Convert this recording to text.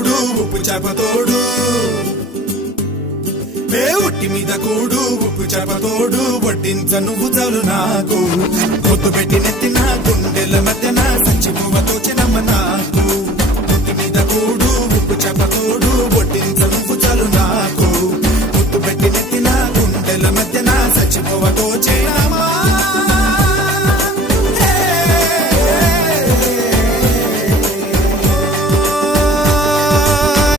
కూడు ఉప్పు చేపతోడు ఒట్టి మీద కూడు ఉప్పు చేపతోడు వడ్డించ నువ్వు చాలు నాకు పొద్దు పెట్టి నెత్తిన గుండెల మధ్యన సంచి పువ్వ తోచినమ్మ నాకు ఒట్టి మీద కూడు ఉప్పు చేపతోడు వడ్డి